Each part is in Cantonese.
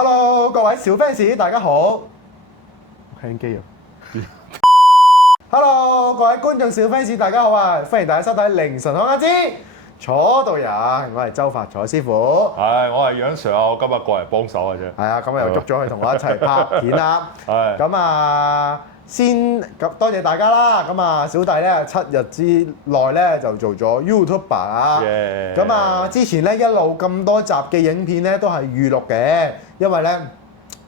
Hello，各位小 fans，大家好。輕機啊！Hello，各位觀眾小 fans，大家好啊！歡迎大家收睇《凌晨康一之楚導人》，我係周發楚師傅。係，我係楊 Sir 啊！我今日過嚟幫手嘅啫。係啊，咁又捉咗佢同我一齊拍片啦。係。咁啊，咁多謝大家啦。咁啊，小弟咧7日之內咧就做咗 YouTuber 啊。咁啊，之前咧一路咁多集嘅影片咧都係預錄嘅，因為咧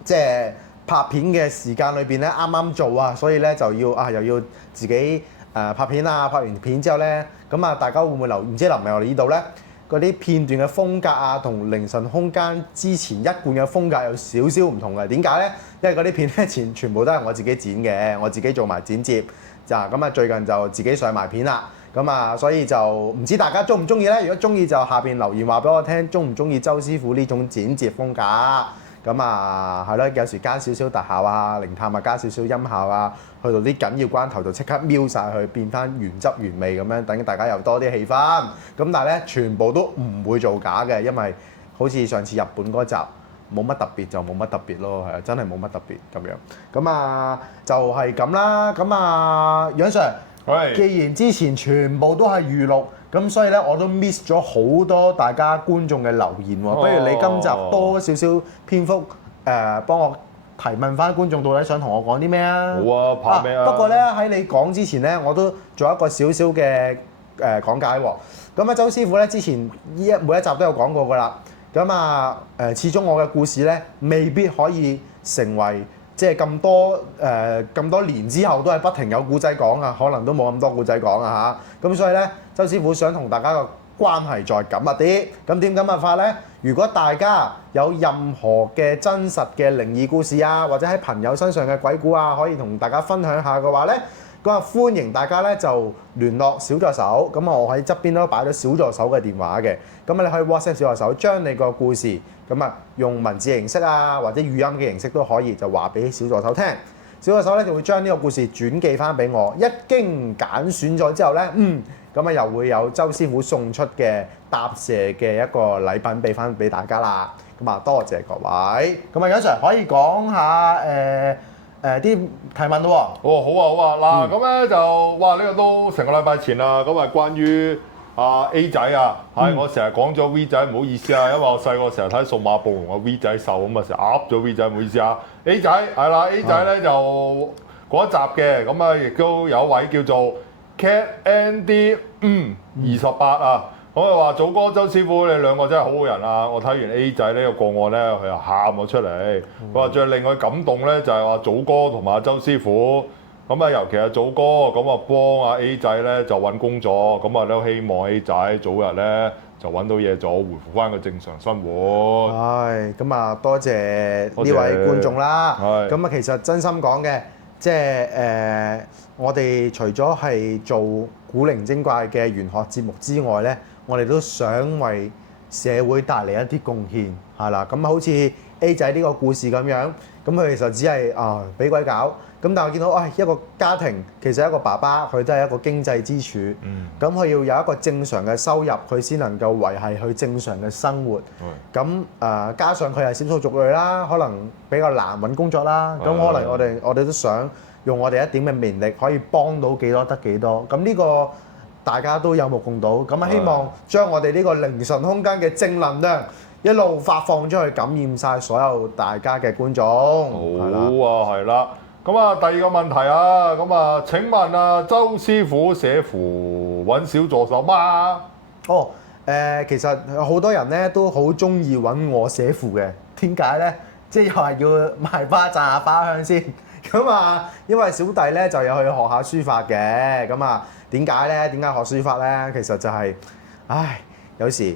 即係拍片嘅時間裏邊咧啱啱做啊，所以咧就要又要自己拍片啊，拍完片之後咧，咁啊大家會唔會唔知留唔留我哋呢度咧？嗰啲片段嘅風格啊，同凌晨空間之前一貫嘅風格有少少唔同嘅。點解咧？因為嗰啲片咧全部都係我自己剪嘅，我自己做埋剪接。咁啊最近就自己上埋片啦。咁啊所以就唔知大家中唔中意咧？如果中意就下邊留言話俾我聽，中唔中意周師傅呢種剪接風格？咁啊係咯，有時加少少特效啊，靈探啊加少少音效啊，去到啲緊要關頭就即刻瞄晒佢，變翻原汁原味咁樣，等大家有多啲氣氛。咁但係咧，全部都唔會做假嘅，因為好似上次日本嗰集冇乜特別就冇乜特別咯，係啊，真係冇乜特別咁樣。咁啊就係咁啦。咁啊楊 Sir，既然之前全部都係預錄，咁所以咧我都 miss 咗好多大家觀眾嘅留言喎。不如你今集多少少篇幅幫我提問翻觀眾到底想同我講啲咩啊？好啊，怕咩啊？不過咧喺你講之前咧，我都做一個少少嘅講解喎。咁啊，周師傅咧之前每一集都有講過㗎啦。咁啊始終我嘅故事咧未必可以成為即係咁多年之後都係不停有故仔講啊，可能都冇咁多故仔講啊嚇。咁所以咧，周師傅想同大家個關係再緊密啲。咁點緊密法咧？如果大家有任何嘅真實嘅靈異故事啊，或者喺朋友身上嘅鬼故啊，可以同大家分享下嘅話咧，咁啊歡迎大家咧就聯絡小助手。咁我喺側邊都擺咗小助手嘅電話嘅。咁你可以 WhatsApp 小助手，將你個故事咁啊用文字形式啊，或者語音嘅形式都可以，就話俾小助手聽。小助手咧就會將呢個故事轉寄翻俾我。一經揀選咗之後咧，咁啊又會有周師傅送出嘅答謝嘅一個禮品俾翻俾大家啦。咁啊多謝各位。咁啊楊 Sir 可以講下啲提問咯喎。好啊。嗱，咁咧就哇呢個都成個禮拜前啦。咁啊關於A 仔啊，我成日講咗 V 仔，唔好意思啊，因為我細個成日睇數碼暴龍個 V 仔瘦咁啊，成日噏咗 V 仔，唔好意思啊。A 仔係啦，A 仔咧就嗰一集嘅，咁啊亦都有位叫做 Cat Andy 28啊，咁佢話祖哥周師傅你兩個真係好好人啊！我睇完 A 仔呢個個案咧，佢又喊咗出嚟。佢話最令佢感動咧就係話祖哥同埋周師傅。咁啊，尤其係祖哥咁啊，幫阿 A 仔咧就揾工作，咁啊都希望 A 仔早日咧就揾到嘢做，回復翻個正常生活。係，咁啊多謝呢位觀眾啦。咁啊其實真心講嘅，即係我哋除咗係做古靈精怪嘅玄學節目之外咧，我哋都想為社會帶嚟一啲貢獻，係啦。咁好似 A 仔呢個故事咁樣，咁佢其實只係俾鬼搞。咁但係我見到，一個家庭其實一個爸爸佢都係一個經濟支柱，咁佢要有一個正常嘅收入，佢先能夠維係佢正常嘅生活。咁加上佢係少數族裔啦，可能比較難揾工作啦。咁可能我哋都想用我哋一點嘅綿力，可以幫到幾多得幾多。咁呢個大家都有目共睹。咁啊希望將我哋呢個凌晨空間嘅正能量一路發放出去，感染晒所有大家嘅觀眾。好啊，係啦。咁啊，第二個問題啊，咁啊，請問啊，周師傅寫符揾小助手嗎？其實好多人咧都好中意揾我寫符嘅，點解咧？即係又係要賣花賺下花香先。咁啊，因為小弟咧就有去學下書法嘅，咁啊點解咧？點解學書法咧？其實就係，有時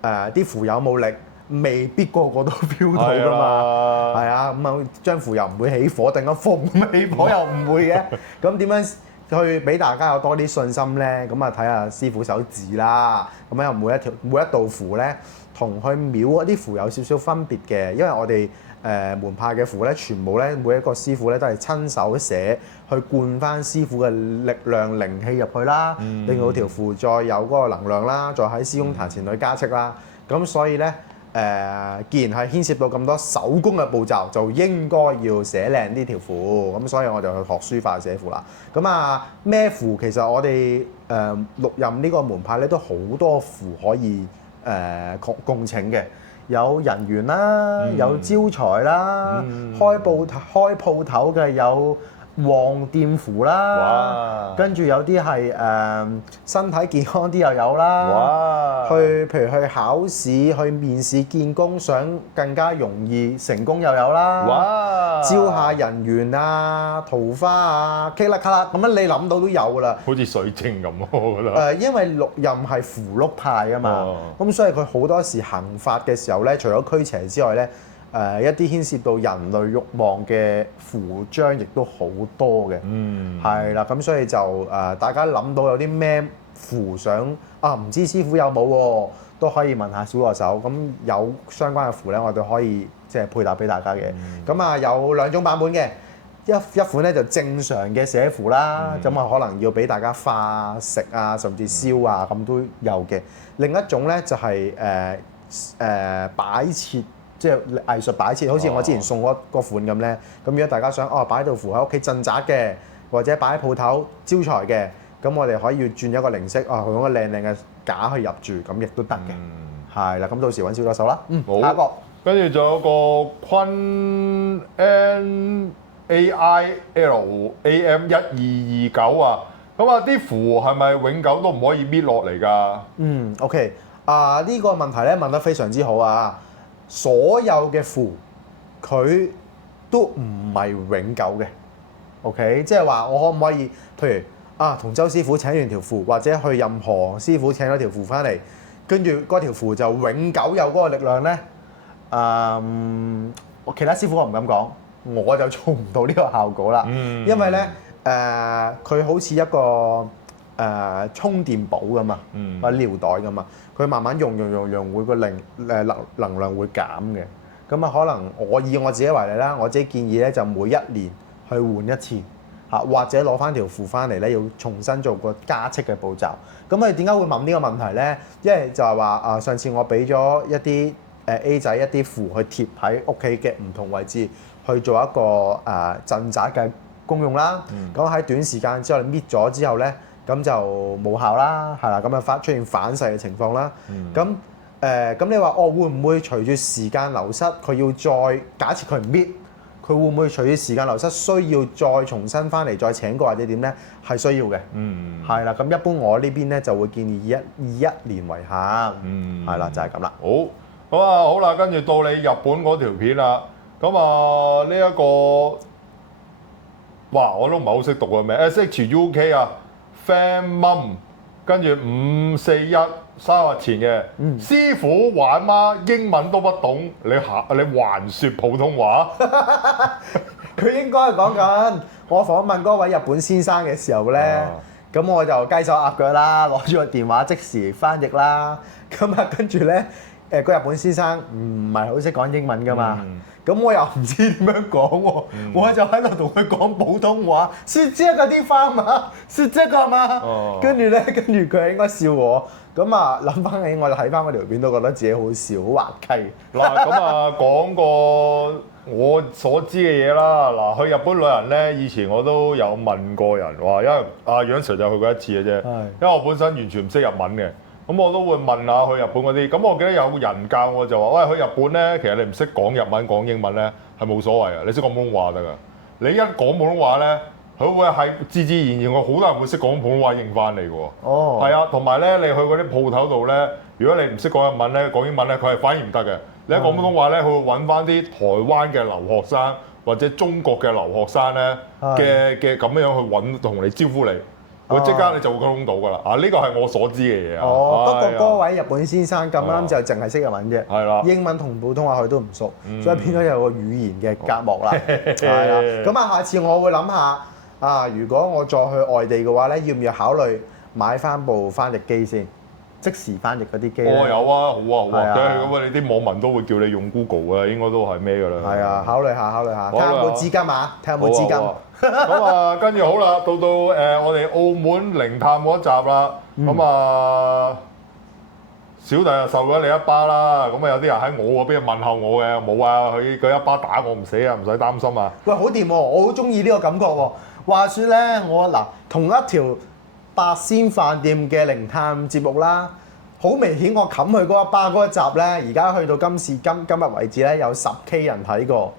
啲符有冇力？未必個個都 feel 到㗎嘛，係啊，咁啊張符又唔會起火，突然間風起火又唔會嘅，咁點樣去俾大家有多啲信心咧？咁啊睇下師傅手字啦，咁樣每一道符咧，同佢廟嗰啲符有少少分別嘅，因為我哋門派嘅符咧，全部咧每一個師傅咧都係親手寫，去灌翻師傅嘅力量靈氣入去啦，令到條符再有嗰個能量啦，再喺師公壇前去加持啦，咁所以咧。既然係牽涉到咁多手工嘅步驟，就應該要寫靚呢條符，咁所以我就去學書法寫符啦。咁啊，咩符其實我哋六壬呢個門派咧都好多符可以共請嘅，有人緣啦，有招財啦，開鋪頭嘅有旺店符啦，跟住有啲係身體健康啲又有啦，譬如去考試、去面試見工，想更加容易成功又有啦，招下人緣啊、桃花啊、棘啦卡啦，咁樣你諗到都有㗎啦。好似水晶咁我覺得。因為六壬係符籙派啊嘛，咁所以佢好多時行法嘅時候咧，除咗驅邪之外咧，一啲牽涉到人類慾望嘅符章亦都好多嘅，係啦，咁所以就大家諗到有啲咩符想唔知師傅有冇喎，都可以問下小助手，咁有相關嘅符咧，我哋可以即係配搭俾大家嘅。咁有兩種版本嘅，一款咧就正常嘅寫符啦，咁可能要俾大家化食啊，甚至燒啊，咁都有嘅。另一種咧就係擺設。即係藝術擺設，好似我之前送嗰款咁咧。咁如果大家想擺道符喺屋企鎮宅嘅，或者擺喺鋪頭招財嘅，咁我哋可以轉一個零式，用個靚嘅架去入住，咁亦都得嘅。係啦，咁到時揾小助手啦。好。下一個。跟住仲有個坤 NAILAM1229啊，咁啲符係咪永久都唔可以搣落嚟㗎？OK， 呢個問題咧問得非常之好啊！所有嘅符佢都唔係永久嘅，OK， 即係話我可唔可以，譬如同周師傅請完條符，或者去任何師傅請咗條符翻嚟，跟住嗰條符就永久有嗰個力量咧？其他師傅我唔敢講，我就做唔到呢個效果啦，因為咧佢好似一個充電寶咁啊，或者尿袋咁啊，佢慢慢用會個能量會減嘅。咁可能以我自己為例啦，我自己建議咧就每一年去換一次或者攞翻條符翻嚟咧，要重新做個加斥嘅步驟。咁我哋點解會問呢個問題咧？因為就係話上次我俾咗一啲A 仔一啲符去貼喺屋企嘅唔同位置，去做一個鎮宅嘅功用啦。咁喺短時間之後搣咗之後咧，咁就冇效啦，係啦，咁啊出現反噬嘅情況啦。咁你話會唔會隨住時間流失，佢要再假設佢唔搣，佢會唔會隨住時間流失需要再重新翻嚟再請過或者點咧？係需要嘅。係啦，咁一般我呢邊咧就會建議以一年為限。係啦，就係咁啦。好啦，跟住到你日本嗰條片啦。咁呢一個，我都唔係好識讀個名 SHUK 啊。Fan Mum， 跟住541生日前嘅師傅玩嗎？英文都不懂，你還説普通話？佢應該係講緊我訪問嗰位日本先生嘅時候咧，咁我就雞手鴨腳啦，攞住個電話即時翻譯啦。跟住咧個日本先生唔係好識講英文噶嘛。咁我又唔知點樣講喎，我就喺度同佢講普通話，是這個地方嘛，是這個嘛，跟住佢應該笑我，咁諗翻起我就睇翻嗰條片都覺得自己好笑，好滑稽。嗱，講個我所知嘅嘢啦，去日本旅行咧，以前我都有問過人話，因為楊 Sir 就去過一次嘅啫，因為我本身完全唔識日文嘅。咁我都會問下去日本嗰啲，咁我記得有人教我就話，喂，去日本咧，其實你唔識講日文講英文咧係冇所謂嘅，你識講普通話得㗎。你一講普通話咧，佢會係自自然然，我好多人會識講普通話應翻嚟嘅喎。係啊，同埋咧，你去嗰啲鋪頭度咧，如果你唔識講日文咧，講英文咧，佢係反而唔得嘅。你一講普通話咧，佢會揾翻啲台灣嘅留學生或者中國嘅留學生咧嘅咁樣去揾同你招呼你。佢即刻你就會溝通到㗎啦！呢個係我所知嘅嘢。不過嗰位日本先生咁啱就淨係識日文啫，係啦，英文同普通話佢都唔熟，所以變咗有個語言嘅隔膜啦。係啦，咁下次我會諗下如果我再去外地嘅話咧，要唔要考慮買翻部翻譯機先，即時翻譯嗰啲機咧？有啊，好啊。咁你啲網民都會叫你用 Google 啊，應該都係咩㗎啦？係啊，考慮下，睇下有冇資金睇下有冇資金。咁跟住好啦，到我哋澳門靈探嗰集啦。咁小弟就受咗你一巴啦，咁啊有啲人喺我嗰邊問候我嘅，冇啊，佢一巴打我唔死啊，唔使擔心啊。喂，好掂喎！我好中意呢個感覺喎。話說咧，我嗱同一條八仙飯店嘅靈探節目啦，好明顯我冚佢嗰一巴嗰一集咧，而家去到今日為止咧有10K 人睇過。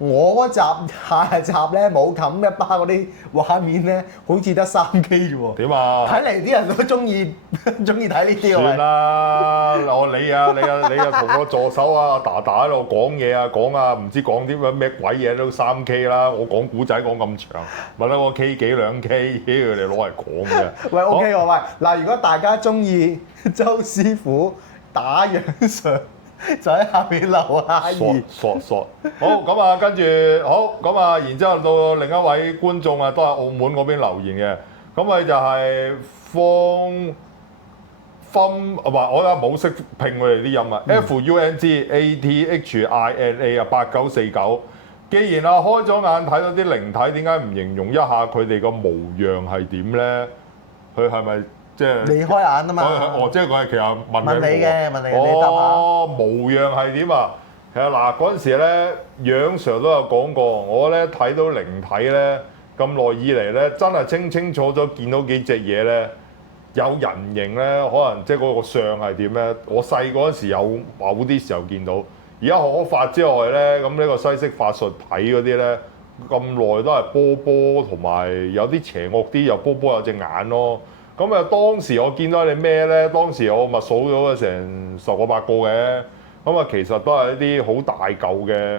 我嗰集下集咧冇冚一巴嗰啲畫面咧，好似得3K 啫喎。點啊？睇嚟啲人都中意睇呢啲喎。算啦，你啊同我助手啊達達喺度講嘢啊，講啊唔知講啲咩鬼嘢都3K 啦，我講古仔講咁長，咪得個 K 幾2K，佢哋攞嚟講嘅。喂 OK 喎，喂嗱，如果大家中意周師傅打樣相，就喺下面留下言。索好咁啊，跟住好咁啊，然之後到另一位觀眾啊，都係澳門嗰邊留言嘅，咁佢就係分唔係，我而家冇識拼佢哋啲音啊，FUNGATHINA 啊8949。既然啊開咗眼睇到啲靈體，點解唔形容一下佢哋個模樣係點咧？佢係咪？即係你開眼啊嘛！即係佢係其實問你嘅，你答下。模樣係點啊？其實嗱嗰陣時咧，楊 Sir 都有講過，我咧睇到靈體咧咁耐以嚟咧，真係清清楚楚見到幾隻嘢咧，有人形咧，可能即係嗰個相係點咧？我細嗰陣時有某啲時候見到，而家學咗法之外咧，咁呢個西式法術睇嗰啲咧，咁耐都係波波同埋有啲邪惡啲，又波波有隻眼咯。咁啊，當時我見到你咩咧？當時我咪數咗成10個8個嘅，咁啊，其實都係一啲好大嚿嘅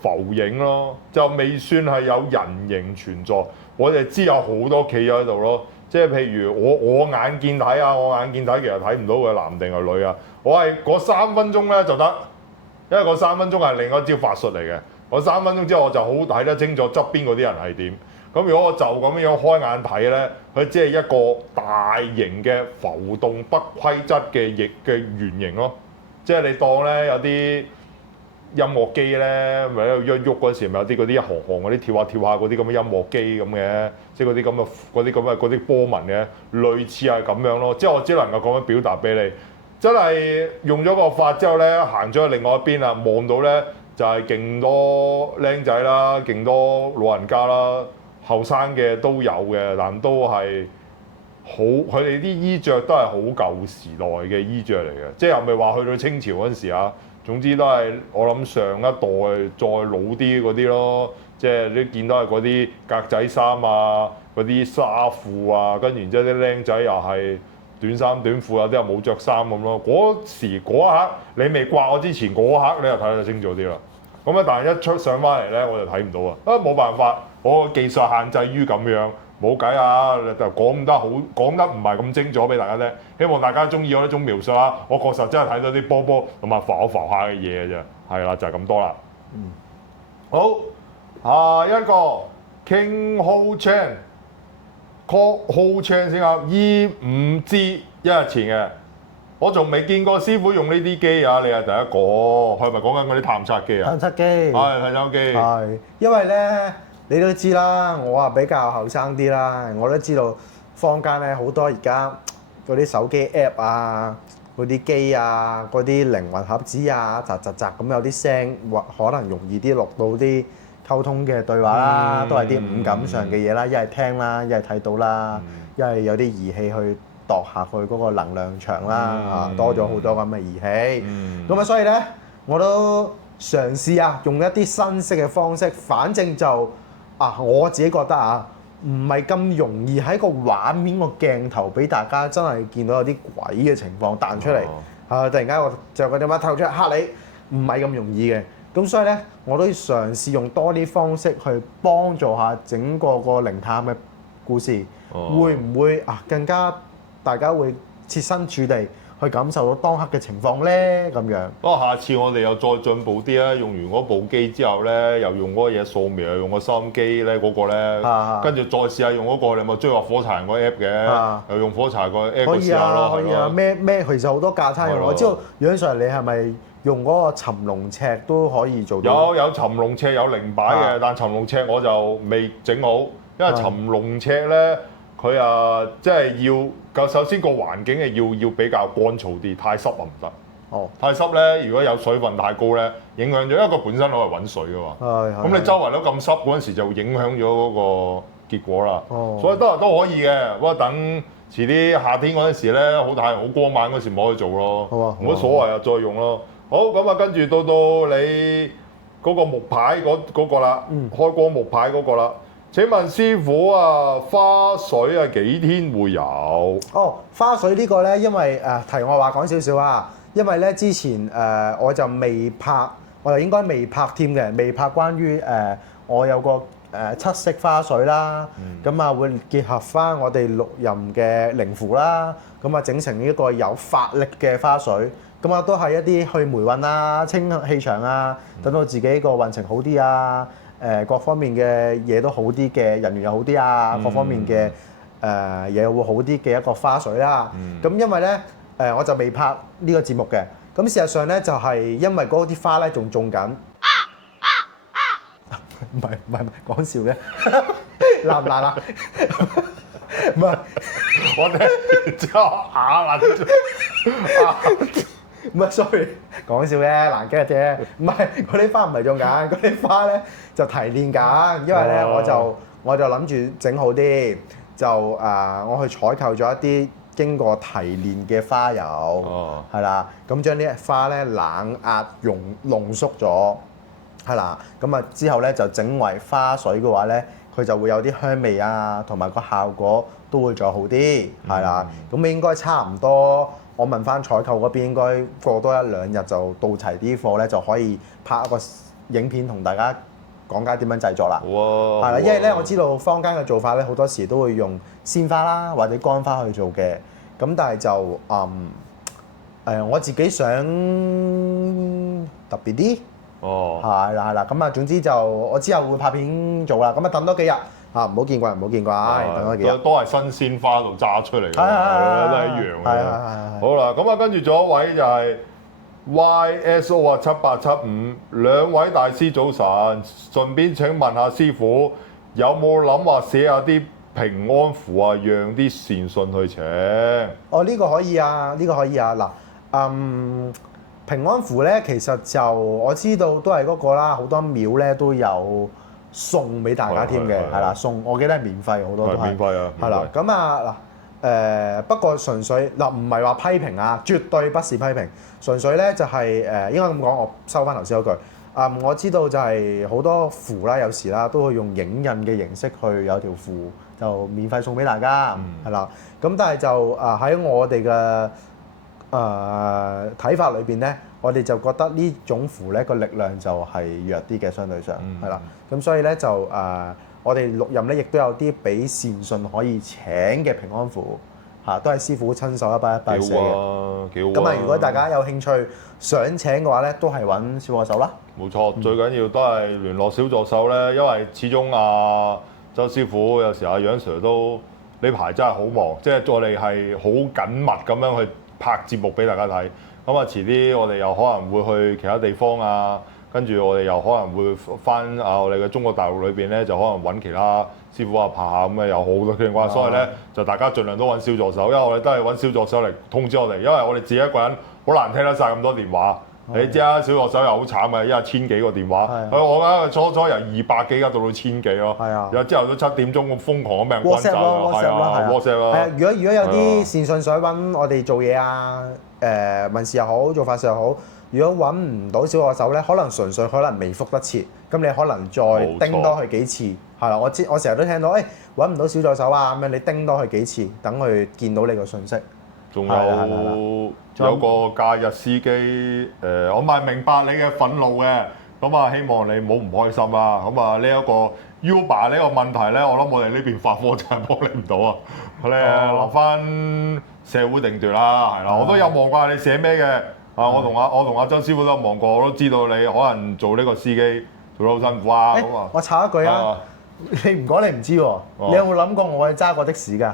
浮影咯，就未算係有人形存在。我哋知有好多企咗喺度咯，即係譬如我眼見睇啊，我眼見睇其實睇唔到佢係男定係女啊。我係嗰3分鐘咧就得，因為嗰3分鐘係另一招法術嚟嘅。嗰3分鐘之後我就好睇得清楚側邊嗰啲人係點。咁如果我就咁樣開眼睇咧，佢只係一個大型嘅浮動不規則嘅圓形咯。即係你當咧有啲音樂機咧，咪喺度喐嗰時，咪有啲嗰啲一行行嗰啲跳下嗰啲咁嘅音樂機咁嘅，即係嗰啲波紋嘅，類似係咁樣咯。即係我只能夠咁樣表達俾你。真係用咗個法之後咧，行咗去另外一邊啦，望到咧就係勁多僆仔啦，勁多老人家啦。後生嘅都有嘅，但都係好，佢哋啲衣着都係好舊時代嘅衣着嚟嘅，即係又咪話去到清朝嗰陣時啊？總之都係我諗上一代再老啲嗰啲咯，即係你見到係嗰啲格仔衫啊，嗰啲紗褲啊，跟住然之後啲僆仔又係短衫短褲，有啲又冇着衫咁咯。嗰時嗰一刻你未刮我之前嗰一刻，你就睇得清楚啲啦。咁啊，但係一出上翻嚟咧，我就睇唔到啊！冇辦法，我個技術限制於咁樣，冇計啊！就講得唔係咁清楚俾大家聽。希望大家中意我呢種描述啊！我確實真係睇到啲波波同埋浮下嘅嘢嘅啫。係啦，就係咁多啦。好，下一個 King Ho Chan，Call Ho Chan 先啊，E5G 1日前嘅。我仲未見過師傅用呢啲機啊！你係第一個，係咪講緊嗰啲探測機啊？探測機係探測機。係，因為咧你都知啦，我啊比較後生啲啦，我都知道坊間咧好多而家嗰啲手機 app 啊、嗰啲機啊、嗰啲靈魂盒子啊，雜咁有啲聲，或可能容易啲錄到啲溝通嘅對話啦，都係啲五感上嘅嘢啦，一係聽啦，一係睇到啦，一係有啲儀器去度下去嗰個能量場啦，多咗好多咁嘅儀器，咁啊所以咧我都嘗試啊用一啲新式嘅方式，反正就我自己覺得唔係咁容易喺個畫面個鏡頭俾大家真係見到有啲鬼嘅情況彈出嚟，突然間我就個電話透出嚟嚇你，唔係咁容易嘅，咁所以咧我都嘗試用多啲方式去幫助下整個靈探嘅故事，會唔會更加大家會設身處地去感受到當刻嘅情況咧，咁樣。不過下次我哋又再進步啲啊！用完嗰部機之後咧，又用嗰個嘢掃描，又用個收音機咧嗰個咧，跟住再試下用嗰個，你咪追話火柴人個 app 嘅，又用火柴個 app 試下咯，可以啊，咩其實好多架撐用。我知道楊 Sir 你係咪用嗰個尋龍尺都可以做到？有尋龍尺有靈擺嘅，但尋龍尺我就未整好，因為尋龍尺咧。佢啊，即係要首先個環境係要比較乾燥啲，太濕啊唔得。哦，太濕咧，如果有水分太高咧，影響咗，因為佢本身攞嚟揾水噶嘛。咁你周圍都咁濕嗰陣時，就會影響咗嗰個結果啦。所以都可以嘅，不過等遲啲夏天嗰陣時咧，好太陽好光猛嗰時冇可以做咯。冇乜所謂啊，再用咯。好，咁啊，跟住到你嗰個木牌嗰個啦，開光木牌嗰個啦。請問師傅啊，花水啊幾天會有？哦，花水呢個咧，因為題外話講少少啊。因為咧之前我就未拍，我就應該未拍添嘅，未拍關於我有個七色花水啦，咁啊會結合翻我哋六壬嘅靈符啦，咁啊整成一個有法力嘅花水，咁啊都係一啲去霉運啊、清氣場啊，等到自己個運程好啲啊，各方面嘅嘢都好啲嘅，人緣又好啲啊，各方面嘅嘢會好啲嘅一個花水啦。咁因為咧我就未拍呢個節目嘅，咁事實上咧就係因為嗰啲花咧仲種緊，唔係講笑嘅，辣唔辣啊？唔係，我哋之後啦，唔係 sorry， 講笑嘅，難驚嘅啫。唔係嗰啲花唔係種緊，嗰啲花咧就提煉緊，因為咧我就諗住整好啲，就我去採購咗一啲經過提煉嘅花油，係啦，咁將啲花咧冷壓濃縮咗，係啦，咁啊之後咧就整為花水嘅話咧，佢就會有啲香味啊，同埋個效果都會再好啲，係啦，咁應該差唔多。我問翻採購嗰邊，應該過多一兩日就到齊啲貨咧，就可以拍一個影片同大家講解點樣製作啦。係啦，因為咧我知道坊間嘅做法咧，好多時都會用鮮花啦或者乾花去做嘅。咁但係就我自己想特別啲。係啦。咁啊，總之就我之後會拍片做啦。咁啊，等多幾日啊，唔好見怪，等多幾日。都係新鮮花度揸出嚟嘅，都係一樣嘅。好啦，咁啊，跟住仲有一位就係 YSO 啊7875，兩位大師早晨，順便請問下師傅有冇諗話寫下啲平安符啊，讓啲善信去請？哦，呢個可以啊，嗱，平安符咧，其實就我知道都係嗰個啦，好多廟咧都有送俾大家添嘅，係啦，送我記得係免費，好多都係免費啊，係啦，咁啊嗱不過純粹嗱唔係話批評啊，絕對不是批評，純粹咧就係應該咁講，我收翻頭先嗰句。我知道就係好多符啦，有時啦都會用影印嘅形式去有條符就免費送俾大家，係啦。咁但係就喺我哋嘅睇法裏邊咧，我哋就覺得呢種符咧個力量就係弱啲嘅，相對上係啦。咁所以咧就我哋六壬咧亦都有啲俾善信可以請嘅平安符。都係師傅親手一把寫嘅。幾好啊！咁啊，如果大家有興趣想請嘅話咧，都係揾小助手啦。冇錯，最緊要都係聯絡小助手咧，因為始終周師傅有時楊 Sir 都呢排真係好忙，即係我哋係好緊密咁樣去拍節目俾大家睇。咁啊，遲啲我哋又可能會去其他地方啊，跟住我哋又可能會翻我哋嘅中國大陸裏邊咧，就可能揾其他師傅拍下咁啊，有好多傾關，所以咧就大家盡量都揾小助手，因為我哋都係揾小助手嚟通知我哋，因為我哋自己一個人好難聽得晒咁多電話。你知啊，小助手又好慘嘅，一日千幾個電話。我咧初由200幾到到1000幾咯。係啊。有朝頭早7點鐘咁瘋狂咁俾人關走。WhatsApp 咯。如果有啲善信想揾我哋做嘢啊，問事又好，做法事又好。如果揾唔到小助手咧，可能純粹未覆得切，咁你可能再叮多佢幾次，係啦。我成日都聽到，揾唔到小助手啊，咁樣你叮多佢幾次，等佢見到你個信息。仲有個假日司機，我咪明白你嘅憤怒嘅，咁啊希望你唔好唔開心啦。咁啊呢一個 Uber 呢個問題咧，我諗我哋呢邊發貨真係幫你唔到啊。你留翻社會定奪啦，係啦。我都有望過你寫咩嘅。我同阿周師傅都有望過，我都知道你可能做呢個司機做得好辛苦啊。咁啊，我插一句啊，你唔講你唔知喎。你有冇諗過我係揸過的士㗎？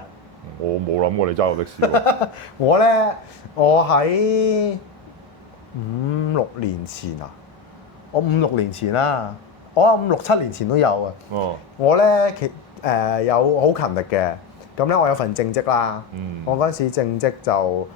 我冇諗過你揸過的士喎。我喺5-6年前啊，我5-6年前啦，我5-6-7年前都有啊。我咧有好勤力嘅，咁咧我有份正職啦，我嗰陣時正職就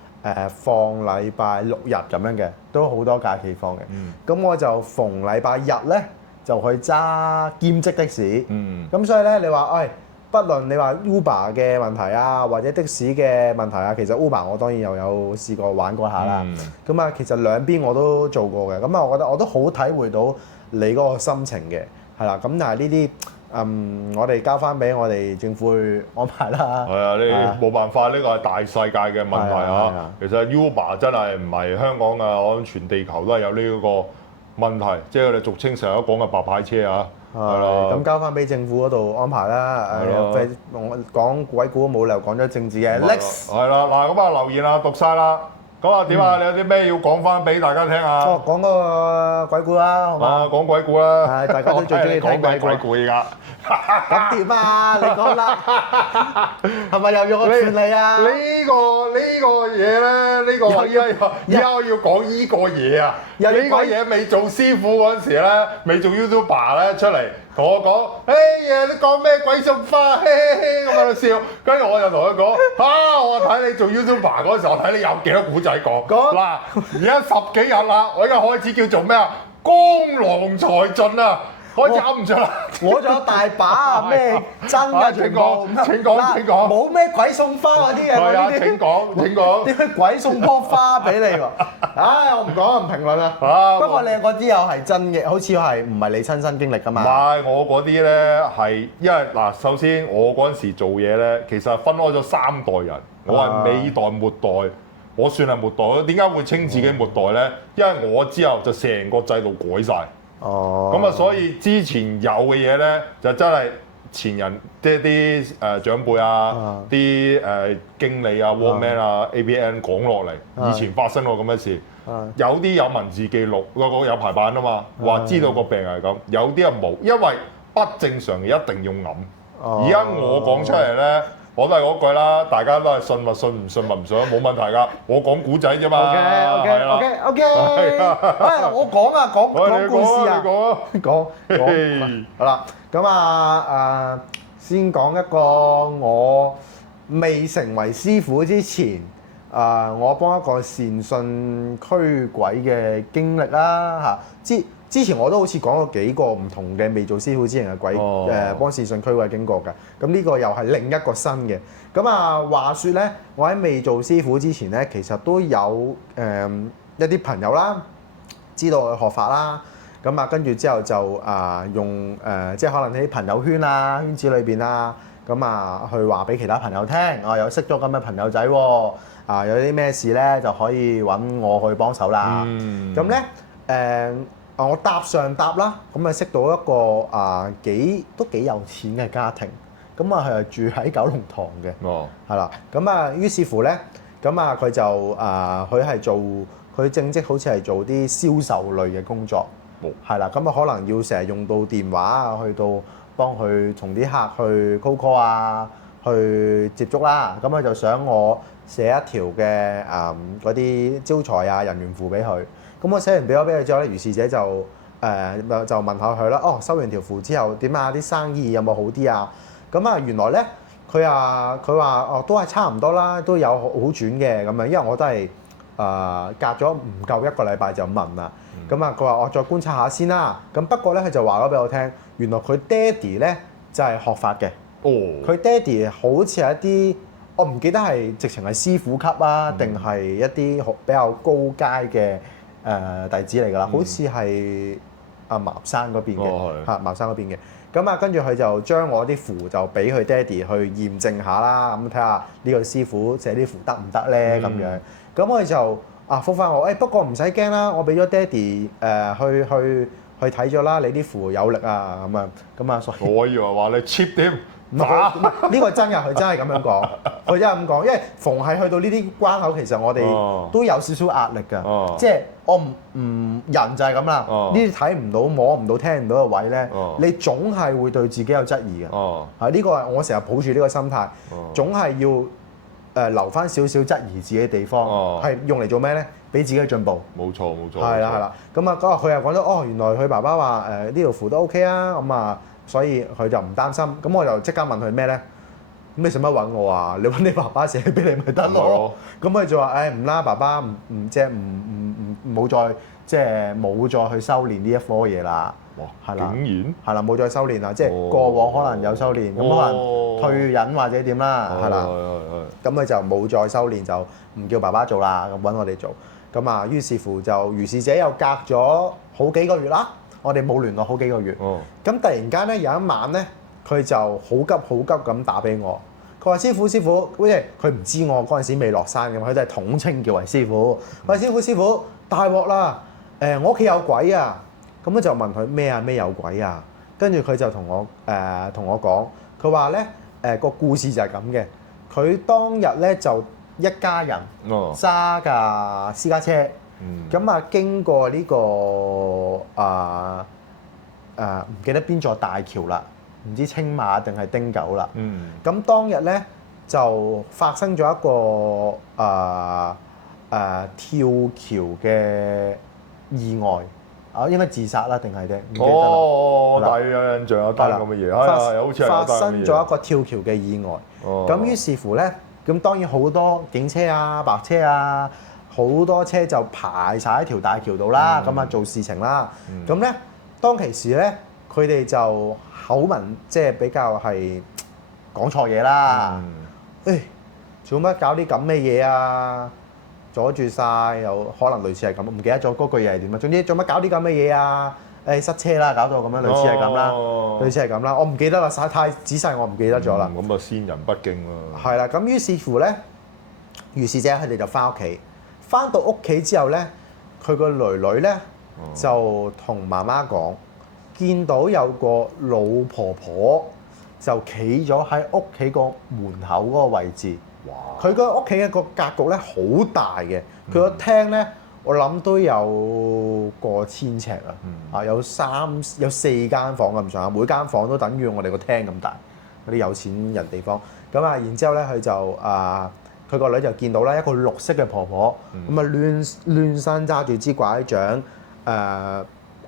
放禮拜6日咁樣嘅，都好多假期放嘅。咁我就逢禮拜日咧就去揸兼職的士。咁所以咧你話不論你話 Uber 嘅問題啊，或者的士嘅問題啊，其實 Uber 我當然又有試過玩過下啦。咁啊，其實兩邊我都做過嘅。咁啊，我覺得我都好體會到你嗰個心情嘅，係啦。咁但係呢啲我哋交翻俾我哋政府去安排啦。係啊，你冇辦法，呢個係大世界嘅問題啊。其實 Uber 真係唔係香港啊，我諗全地球都係有呢個問題，即係我哋俗稱成日都講嘅白牌車啊。係啦，咁交翻俾政府嗰度安排啦。講鬼故都冇理由講咗政治嘅。Next 係啦，嗱咁啊留言啊讀晒啦。咁啊點啊？你有啲咩要講翻俾大家聽啊？講嗰個鬼故啦，好嘛？講鬼故啦。係，大家都最中意聽鬼故而家。咁點啊？你講啦，係咪又要我串你啊？呢個嘢咧，呢個而家我要講依個嘢啊！呢個嘢未做師傅嗰陣時咧，未做 YouTuber 咧出嚟同我講，你講咩鬼送花？咁喺度笑，跟住我就同佢講，我睇你做 YouTuber 嗰時候，我睇你有幾多古仔講。嗱，而家10幾日啦，我而家開始叫做咩啊？江郎才盡啊！開始噏唔出啦！我仲有大把啊，咩真㗎全部。請講。冇咩鬼送花嗰啲嘅。係啊，請講。點解鬼送棵花俾你喎？我唔講，唔評論啦。不過你嗰啲又係真嘅，好似係唔係你親身經歷㗎嘛？唔係，我嗰啲咧係因為嗱，首先我嗰陣時做嘢咧，其實分開咗3代人，我係尾代末代，我算係末代。點解會稱自己末代咧？因為我之後就成個制度改晒。咁啊，所以之前有嘅嘢咧，就真係前人即係啲長輩啊、啲經理啊、Walkman 啊、ABN 講落嚟，以前發生過咁嘅事。有啲有文字記錄，個有排版啊嘛，話知道個病係咁。有啲人冇，因為不正常嘅一定要揞。而家我講出嚟咧。我都係嗰句啦，大家都係信咪信，唔信咪唔信，冇問題㗎。我講古仔啫嘛。OK。我講啊，講故事啊。你講。好啦，咁先講一個我未成為師傅之前，我幫一個善信驅鬼嘅經歷啦嚇。之前我都好似講過幾個唔同嘅未做師傅之前嘅鬼幫善信驅鬼經過嘅，咁呢個又係另一個新嘅。咁話說咧，我喺未做師傅之前咧，其實都有一啲朋友啦，知道我學法啦，咁跟住之後就用即係可能喺朋友圈啊圈子裏邊啊，咁去話俾其他朋友聽，我有識咗咁嘅朋友仔喎，有啲咩事咧就可以揾我去幫手啦。咁咧我搭上搭啦，咁識到一個都幾有錢嘅家庭，咁佢係住喺九龍塘嘅，係啦，咁於是乎咧，咁佢就佢係做佢正職好似係做啲銷售類嘅工作，係啦，咁可能要成日用到電話啊，去到幫佢同啲客去 call call 啊，去接觸啦，咁佢就想我寫一條嘅嗰啲招財啊人緣符俾佢。咁我寫完俾佢之後咧，如是者就就問下佢啦。收完條符之後點啊？啲生意有冇好啲啊？咁原來咧佢話都係差唔多啦，都有好轉嘅咁樣。因為我都係隔咗唔夠1個禮拜就問啦。佢話我再觀察下先啦。咁不過咧佢就話咗俾我聽，原來佢爹哋咧就係學法嘅。佢爹哋好似係一啲我唔記得係直情係師傅級啊，定係一啲比較高階嘅。弟子嚟㗎啦，好似係茅山嗰邊嘅，茅山嗰邊嘅。咁跟住佢就將我啲符就俾佢爹哋去驗證下啦，咁睇下呢個師傅寫啲符得唔得咧咁樣。咁我哋就覆翻我，不過唔使驚啦，我俾咗爹哋去睇咗啦，你啲符有力啊咁所以我以為話你 cheap 添。呢個真嘅，佢真係咁樣講，佢真係咁講，因為逢係去到呢啲關口，其實我哋都有少少壓力㗎，即係我人就係咁啦，呢啲睇唔到、摸唔到、聽唔到嘅位咧，你總係會對自己有質疑嘅，呢個係我成日抱住呢個心態，總係要留翻少少質疑自己嘅地方，係用嚟做咩咧？俾自己進步。冇錯。係啦，咁佢又講咗，原來佢爸爸話呢條符都 OK 啊，所以佢就唔擔心，咁我就即刻問佢咩咧？你使乜揾我啊？你揾你爸爸寫俾你咪得咯。咁佢就話：誒唔啦，爸爸唔即係冇再即係冇再去修練呢一科嘢啦。哇！係啦，竟然係啦，冇再修練啦，即係過往可能有修練，咁可能退隱或者點啦，係啦。咁佢就冇再修練，就唔叫爸爸做啦，咁揾我哋做。咁啊，於是乎就如是者又隔咗好幾個月啦，我哋冇聯絡好幾個月。咁突然間咧有一晚咧，佢就好急咁打俾我。佢話：師傅，好似佢唔知我嗰陣時未落山嘅，佢都係統稱叫為師傅。佢話：師傅，大鑊啦！我屋企有鬼啊！咁咧就問佢咩有鬼啊？跟住佢就同我講，佢話咧個故事就係咁嘅。佢當日咧就一家人揸架私家車，咁啊經過呢個唔記得邊座大橋啦，唔知青馬定係汀九啦。咁當日咧就發生咗一個跳橋嘅意外。應該自殺啦，定係啫？唔記得啦。大約有印象有單咁嘅嘢，好似係發生咗一個跳橋嘅意外。咁於是乎咧，咁當然好多警車啊、白車啊，好多車就排晒喺條大橋度啦，咁啊做事情啦。咁咧當其時咧，佢哋就口文即係比較係講錯嘢啦。誒，做乜搞啲咁嘅嘢啊？阻住晒，又可能類似係咁，唔記得咗嗰句嘢係點啊？總之做乜搞啲咁嘅嘢啊？塞車啦，搞到咁樣，類似係咁啦，類似係咁啦。我唔記得啦，太仔細，我唔記得咗啦。咁啊，先人不敬啊。係啦，咁於是乎咧，如是者佢哋就翻屋企，翻到屋企之後咧，佢個囡囡咧就同媽媽講，見到有個老婆婆就企咗喺屋企個門口嗰個位置。佢個屋企嘅個格局咧好大嘅，佢個廳咧我諗都有過千尺啊！有4間房咁上下，每間房都等於我哋個廳咁大，嗰啲有錢人地方。咁啊，然之後咧佢就佢個女就見到啦，一個綠色嘅婆婆，咁啊亂身揸住支拐杖，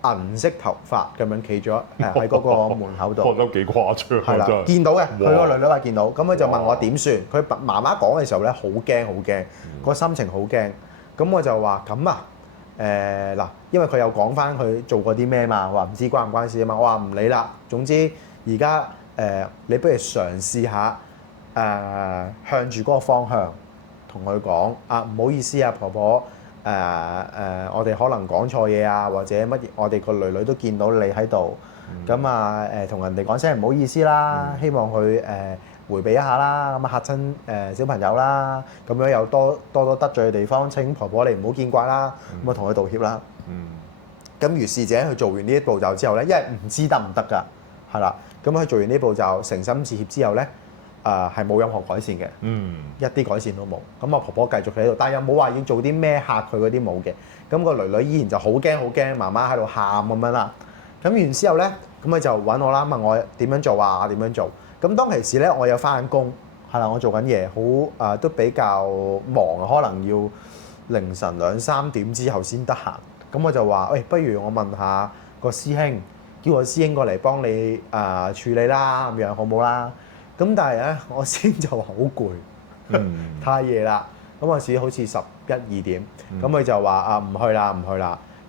銀色頭髮咁樣企咗喺嗰個門口度，覺得幾誇張。係啦，見到嘅，佢個女女話見到，咁佢就問我點算？佢媽媽講嘅時候咧，好驚，個心情好驚。咁我就話咁啊，嗱，因為佢有講翻佢做過啲咩嘛，話唔知關唔關事啊嘛。我話唔理啦，總之而家你不如嘗試下向住嗰個方向同佢講唔好意思啊，婆婆。我哋可能講錯嘢啊，或者乜嘢，我哋個女女都見到你喺度，咁同人哋講聲唔好意思啦，希望佢迴避一下啦，咁啊嚇親小朋友啦，咁樣有多得罪嘅地方，請婆婆你唔好見怪啦，咁啊同佢道歉啦。咁如是者去做完呢啲步驟之後咧，因為唔知得唔得㗎，係啦，咁佢做完呢啲步驟，誠心致歉之後咧。係冇任何改善嘅，一啲改善都冇。咁我婆婆繼續喺度，但係又冇話要做啲咩嚇佢嗰啲冇嘅。咁個囡囡依然就好驚，媽媽喺度喊咁樣啦。咁完之後咧，咁佢就揾我啦，問我點樣做啊？點樣做？咁當其時咧，我有翻緊工，係啦，我做緊嘢，好都比較忙啊，可能要凌晨2、3點之後先得閒。咁我就話：喂，不如我問下個師兄，叫個師兄過嚟幫你處理啦，咁樣好唔好啦？咁但係咧，我先就話好攰，太夜啦。咁嗰時好似11、12點，咁佢就話唔去啦。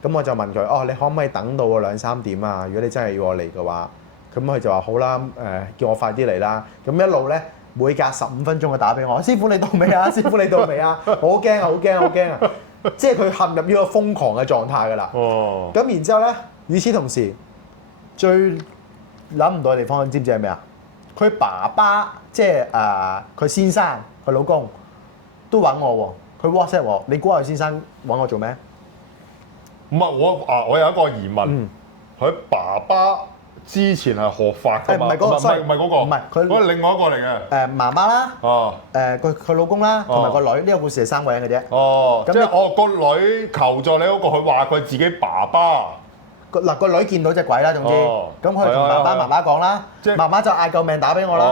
咁我就問佢：你可唔可以等到個2、3點啊？如果你真係要我嚟嘅話，咁佢就話好啦，叫我快啲嚟啦。咁一路咧，每隔15分鐘佢打俾我：師傅你到未啊？師傅你到未啊？好驚啊！即係佢陷入呢個瘋狂嘅狀態㗎啦。咁然之後咧，與此同時，最諗唔到嘅地方，你知唔知係咩啊？佢爸爸即係佢先生佢老公都揾我喎，佢 WhatsApp 我，你估下佢先生揾我做咩？唔係我有一個疑問，佢爸爸之前係學法㗎嘛？唔係嗰個，唔係佢，嗰個另外一個嚟嘅。媽媽啦，佢老公啦，同埋個女，呢個故事係3個人嘅啫。即係個女求助你嗰個，佢話佢自己爸爸。嗱個女見到隻鬼啦，總之，咁佢同爸媽講啦，媽媽就嗌救命打俾我啦。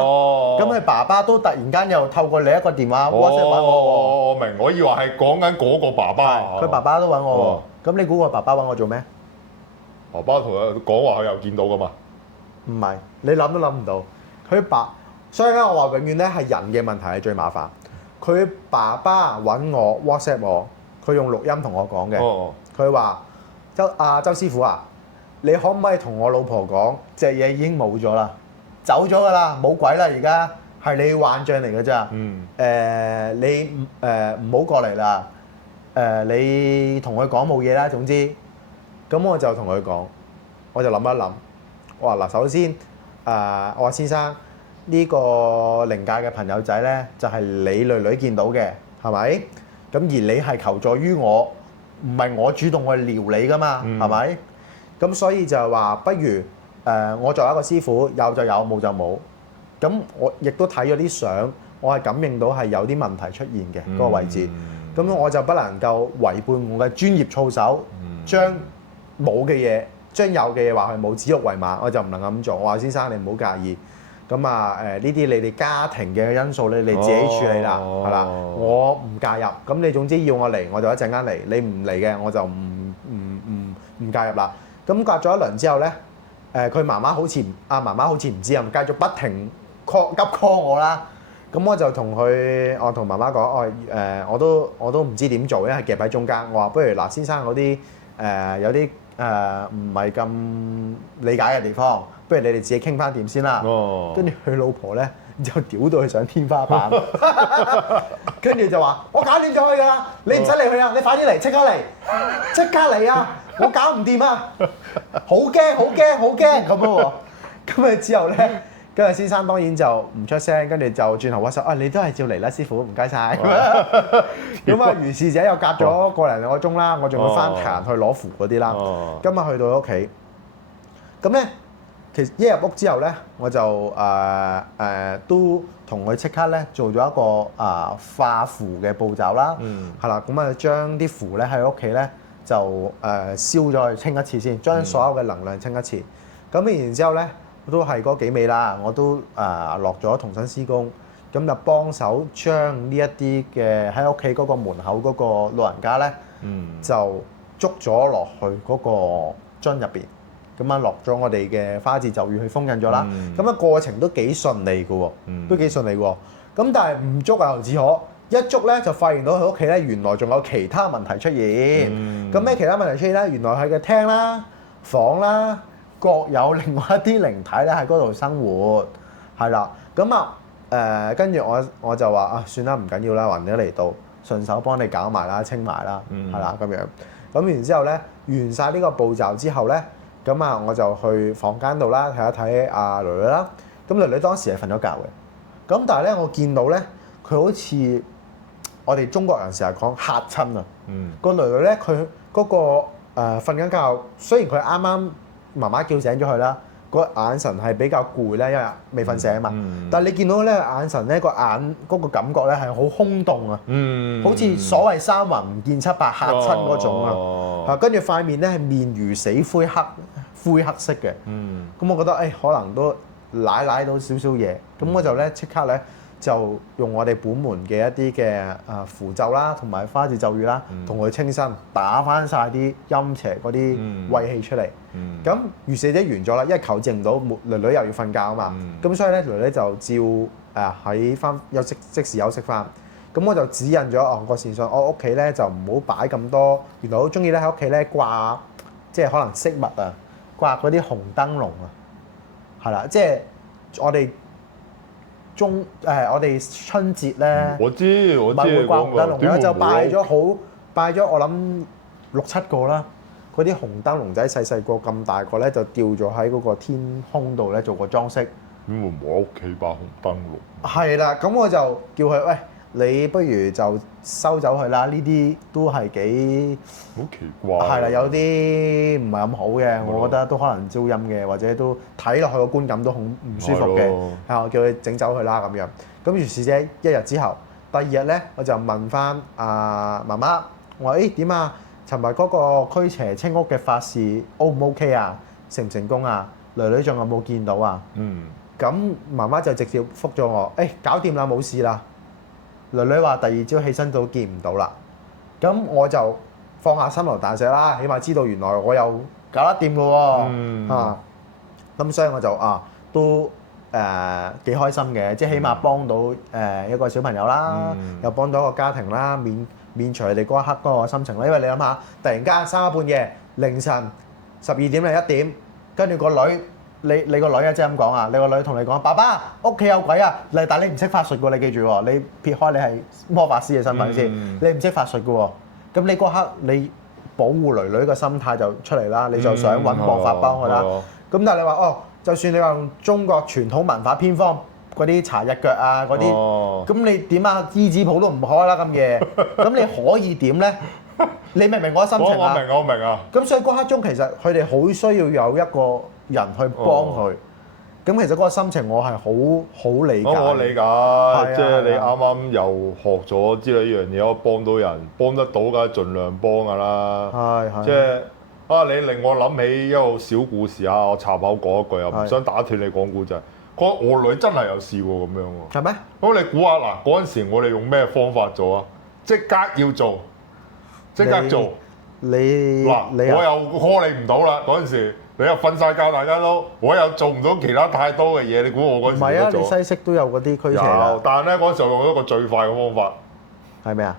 咁佢爸爸都突然間又透過另一個電話 WhatsApp 揾我。我明，我以為係講緊嗰個爸爸。佢爸爸都揾我喎。咁你估個爸爸揾我做咩？爸爸同佢講話，佢又見到噶嘛？唔係，你諗都諗唔到。佢所以咧，我話永遠咧係人嘅問題係最麻煩。佢爸爸揾我 WhatsApp 我，佢用錄音同我講嘅。佢話：周師傅啊，你可唔可以同我老婆講，隻嘢已經冇咗啦，走咗㗎啦，冇鬼啦，而家係你幻象嚟㗎咋？你唔好過嚟啦。你同佢講冇嘢啦，總之，咁我就同佢講，我就諗一諗，我話嗱，首先我話先生。呢個靈界嘅朋友仔咧，就係你女見到嘅，係咪？咁而你係求助於我，唔係我主動去撩你噶嘛，係咪？咁所以就係話，不如我作為一個師傅，有就有，冇就冇。咁我亦都睇咗啲相，我係感應到係有啲問題出現嘅嗰個位置。咁我就不能夠違背我嘅專業操守，將冇嘅嘢，將有嘅嘢話係冇，指鹿為馬，我就唔能夠咁做。我話先生，你唔好介意。咁啊呢啲你哋家庭嘅因素咧，你自己處理啦，係啦，我唔介入。咁你總之要我嚟，我就一陣間嚟；你唔嚟嘅，我就唔介入啦。咁隔咗一輪之後咧，佢媽媽好似唔知啊，繼續不停 call 我啦。咁我就同媽媽講，我都唔知點做，因為夾喺中間。我話不如嗱，先生嗰啲有啲唔係咁理解嘅地方。不如你哋自己傾翻掂先啦。跟住佢老婆咧就屌到佢上天花板，跟住就話：我搞掂咗佢㗎啦，你唔使理佢啊，你快啲嚟，即刻嚟啊！我搞唔掂啊！好驚咁樣喎。咁啊之後咧，跟住先生當然就唔出聲，跟住就轉頭 WhatsApp 你都係照嚟啦，師傅唔該晒。咁啊，如是者又隔咗個零兩個鐘啦，我仲要翻壇去攞符嗰啲啦。今日去到屋企，咁咧。其實一入屋之後咧，我就都同佢即刻咧做咗一個化符嘅步驟啦，係啦，咁啊將啲符咧喺屋企咧就燒咗佢清一次先，將所有嘅能量清一次。咁然之後咧都係嗰幾味啦，我都落咗同身施工，咁就幫手將呢一啲嘅喺屋企嗰個門口嗰個老人家咧，就捉咗落去嗰個樽入邊。咁樣落咗我哋嘅花字咒語去封印咗啦，咁樣過程都幾順利嘅喎，都幾順利喎。咁但係唔捉啊，劉志可一捉咧就發現到佢屋企咧原來仲有其他問題出現。咁咩其他問題出現咧？原來佢嘅廳啦、房啦，各有另外一啲靈體咧喺嗰度生活，係啦。咁跟住我就話算啦，唔緊要啦，還你嚟到，順手幫你搞埋啦、清埋啦，係啦咁樣。咁然之後咧，完晒呢個步驟之後咧。咁啊，我就去房間度啦，睇一睇阿囡囡啦。咁囡囡當時係瞓咗覺嘅。咁但係咧，我見到咧，佢好似我哋中國人成日講嚇親啊。個囡囡咧，佢嗰個瞓緊覺，雖然佢啱啱媽媽叫醒咗佢啦，個眼神係比較攰咧，因為未瞓醒啊嘛。但係你見到咧眼神咧個眼嗰個感覺咧係好空洞啊，好似所謂三魂唔見七魄嚇親嗰種啊。跟住塊面咧係面如死灰黑色嘅。咁我覺得可能都舐到少少嘢，咁我就咧即刻咧就用我哋本門嘅一啲嘅符咒啦，同埋花字咒語啦，同佢清身，打翻晒啲陰邪嗰啲穢氣出嚟。咁如是者完咗啦，因為求證唔到，囡囡又要瞓覺啊嘛。咁所以咧囡囡就照喺翻即時休息翻。咁我就指引咗個善信，我屋企咧就唔好擺咁多。原來好中意咧喺屋企咧掛，即係可能飾物啊，掛嗰啲紅燈籠啊，係啦，即係我哋我哋春節咧，我知咪會掛紅燈籠嘅，就拜咗我諗6、7個啦。嗰啲紅燈籠仔細細個咁大個咧，就吊咗喺嗰個天空度咧做個裝飾。點會冇喺屋企擺紅燈籠？係啦，咁我就叫佢喂。你不如就收走佢啦，呢啲都係幾好奇怪。係啦，有啲唔係咁好嘅，我覺得都可能招陰嘅，或者都睇落去個觀感都好唔舒服嘅。係我叫佢整走佢啦咁樣。咁於是者一日之後，第二日咧我就問翻媽媽，我話點啊？尋日嗰個驅邪清屋嘅法事 O 唔 OK 啊？成唔成功啊？囡囡仲有冇見到啊？咁媽媽就直接覆咗我，搞掂啦，冇事啦。囡囡話第二朝起身都見唔到啦，咁我就放下心頭大石啦，起碼知道原來我又搞得掂嘅喎，咁所以我就都幾開心嘅，即係起碼幫到一個小朋友啦，又幫到一個家庭啦，免除佢哋嗰一刻嗰個心情啦。因為你諗下，突然間3更半夜凌晨12點定1點，跟住個女你個女啊，即係咁講啊，你個女同你講：爸爸屋企有鬼啊！但係你唔識法術喎，你記住喎，你撇開你係魔法師嘅身份先，你唔識法術嘅喎，咁你嗰刻你保護囡囡嘅心態就出嚟啦，你就想揾方法幫佢啦。咁但係你話哦，就算你話用中國傳統文化偏方嗰啲搽日腳啊嗰啲，咁你點啊？醫治鋪都唔開啦咁夜，咁你可以點咧？你明唔明我嘅心情啊？我明啊。咁所以嗰刻中其實佢哋好需要有一個人去幫佢。咁其實嗰個心情我係好理解。我理解，即係你啱啱又學咗知道呢樣嘢，我幫到人，幫得到梗係盡量幫㗎啦。係。即係你令我諗起一個小故事啊！我插口講一句啊，唔想打斷你講故仔。我女真係有試過咁樣喎。係咩？咁你估下嗱，嗰陣時我哋用咩方法做啊？即刻要做，即刻做。你我又 call 你唔到啦嗰陣時。你又瞓晒覺，大家都我又做唔到其他太多嘅嘢，你估我嗰陣時做？唔係啊，你西式都有嗰啲驅邪㗎。但係咧嗰陣時我用一個最快嘅方法。係咩啊？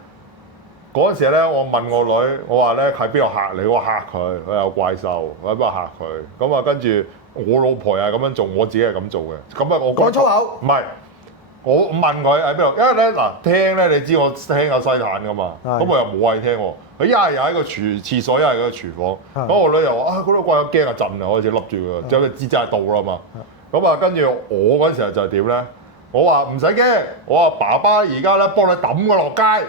嗰陣時咧，我問我女，我話咧喺邊度嚇你？我嚇佢，佢有怪獸，我喺邊度嚇佢。咁啊，跟住我老婆又係咁樣做，我自己係咁做嘅。咁啊，我講粗口？唔係，我問佢喺邊度，因為咧嗱聽咧，你知我聽有西坦㗎嘛，咁我又冇謂聽喎。佢一係又喺個廁所，一係喺個廚房。咁我女又話：嗰度怪有驚啊震啊，開始笠住佢，之後佢知真係到啦嘛。咁啊，跟住我嗰陣時候就係點咧？我話唔使驚，我話爸爸而家咧幫你抌佢落街，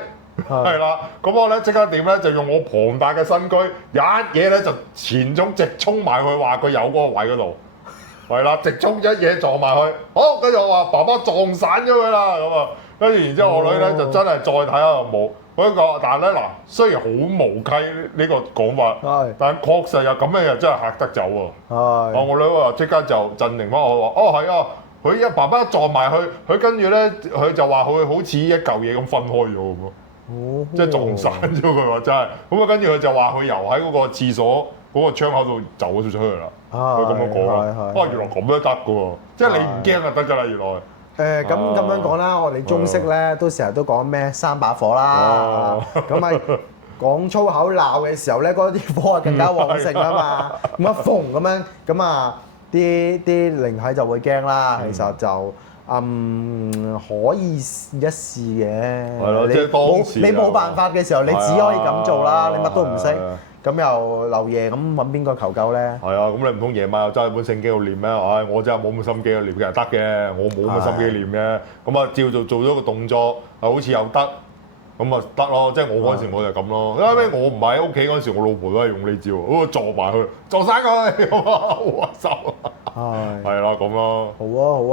係啦。咁我咧即刻點咧？就用我龐大嘅身軀，一嘢咧就前衝直衝埋去，話佢有嗰個位嗰度，係啦，直衝一嘢撞埋去。好，跟住我話爸爸撞散咗佢啦，咁啊，跟住然之後我女咧就真係再睇下又冇。嗰個，但係咧嗱，雖然好無稽呢個講法，但係確實又咁樣又真係嚇得走喎。我女話即刻就鎮定翻，我話：哦係啊，佢爸爸撞埋去，佢跟住咧，佢就話佢好似一嚿嘢咁分開咗咁咯，即係撞散咗佢話真係。咁啊，跟住佢就話佢由喺嗰個廁所嗰個窗口度走咗出去啦。佢咁樣講啦。原來咁都得㗎喎，即係你唔驚就得㗎啦，原來。咁樣講啦，我哋中式咧都成日都講咩3把火啦，咁啊講粗口鬧嘅時候咧，嗰啲火啊更加旺盛啊嘛，咁一縫咁樣，咁啊啲靈體就會驚啦。其實就可以試一試嘅。係咯，即係當時你冇辦法嘅時候，你只可以咁做啦。你乜都唔識。咁又漏夜，咁揾邊個求救咧？係啊，咁你唔通夜晚又揸本聖經度念咩？唉，我真係冇咁心機去念嘅，得嘅，我冇咁心機念嘅。咁啊，照做咗個動作，好似又得，咁啊得咯。即係我嗰陣時我就咁咯。因為我唔係喺屋企嗰陣時，我老婆都係用呢招，咁撞埋去，撞散佢，咁啊好啊手。係啦，咁咯。好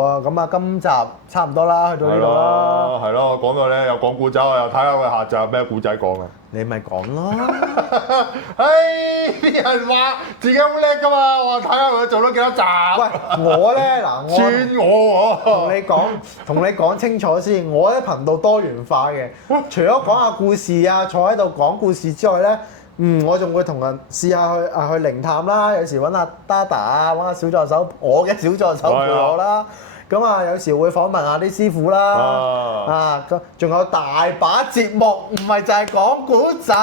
啊，咁啊，今集差唔多啦，去到呢度啦。係咯，講到咧又講古仔，又睇下佢下集有咩古仔講啊。你咪講咯！啲人話自己好叻㗎嘛，我睇下佢做咗幾多集。喂，我咧嗱，串我同你講清楚先，我咧頻道多元化嘅，除咗講下故事啊，坐喺度講故事之外咧，我仲會同人試下去靈探啦，有時揾阿 Dada 啊，揾下小助手，我嘅小助手陪我啦。咁啊，有時會訪問下啲師傅啦，仲有大把節目，唔係就係講古仔。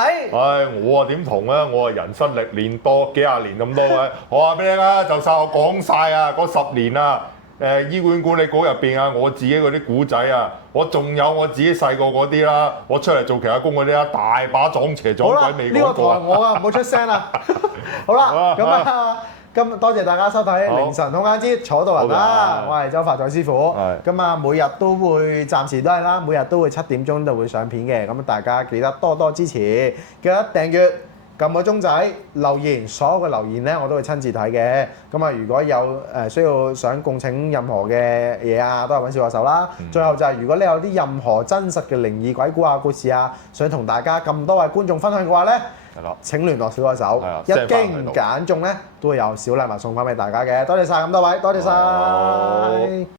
我點同咧？我人生歷練多幾廿年咁多嘅，我話俾你聽啊，就曬我講晒啊，嗰10年啊，醫管管理局入邊啊，我自己嗰啲古仔啊，我仲有我自己細個嗰啲啦，我出嚟做其他工嗰啲啊，大把撞邪撞鬼未講過。呢個台我啊，唔好出聲啦。好啦，咁啊。多謝大家收睇《凌晨空間之楚道人》啦，我係周發仔師傅。咁啊，每日都會暫時都係啦，每日都會7點鐘就會上片嘅。咁大家記得多多支持，記得訂閱、撳個鐘仔、留言，所有嘅留言咧我都會親自睇嘅。咁啊，如果有需要想共請任何嘅嘢啊，都係揾小助手啦。最後就係如果你有啲任何真實嘅靈異鬼故啊、故事啊，想同大家咁多位觀眾分享嘅話咧，請聯絡小助手，一經揀中咧都會有小禮物送翻俾大家嘅。多謝晒咁多位，多謝晒。